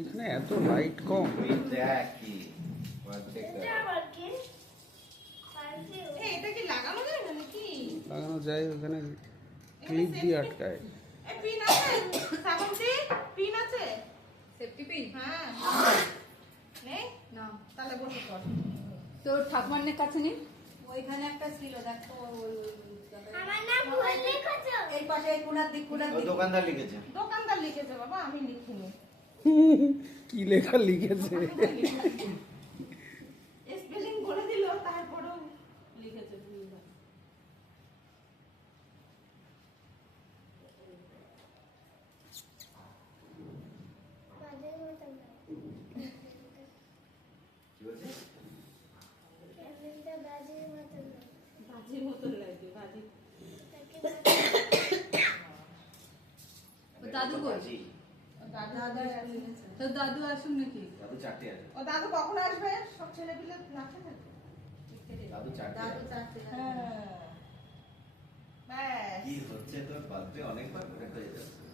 এখানে এত লাইট কম। দেখ কি এটা কি লাগানো যায় না নাকি? লাগানো যায়, ওখানে ক্লিপ দিয়ে আটকায়। পিন আছে? শ্রাবন্তী, পিন আছে? Safety pin? হ্যাঁ। নেই? না। তাহলে বসে পড়। তোর ঠাকুমার কাছে নেই? ওইখানে একটা ছিল দেখো, আমার নাম ভুল লিখেছো। এই পাশে কোনার দিক দোকানদার লিখেছে। দোকানদার লিখেছে বাবা, আমি লিখিনি। কি লেখা লিখেছে? স্পেলিং বলে দিল, তারপরেও লিখেছে ভুলভাল। বাজে মতন কি বলছে? ক্যামেরাটা বাজে মতন বাজির মতন লাগে, বাজি। তাকে ও দাদু কই? জি। দাদা তোর দাদু আসুন নাকি? দাদু চারটে আছে। ও দাদু কখন আসবে? সব ছেলেপিলে নাচে না? দাদু চারটে দাদু আছে। চাচ্ছে। হ্যাঁ। ব্যাস। কি হচ্ছে তোর বার্থডে অনেকবার করে হয়ে যাচ্ছে।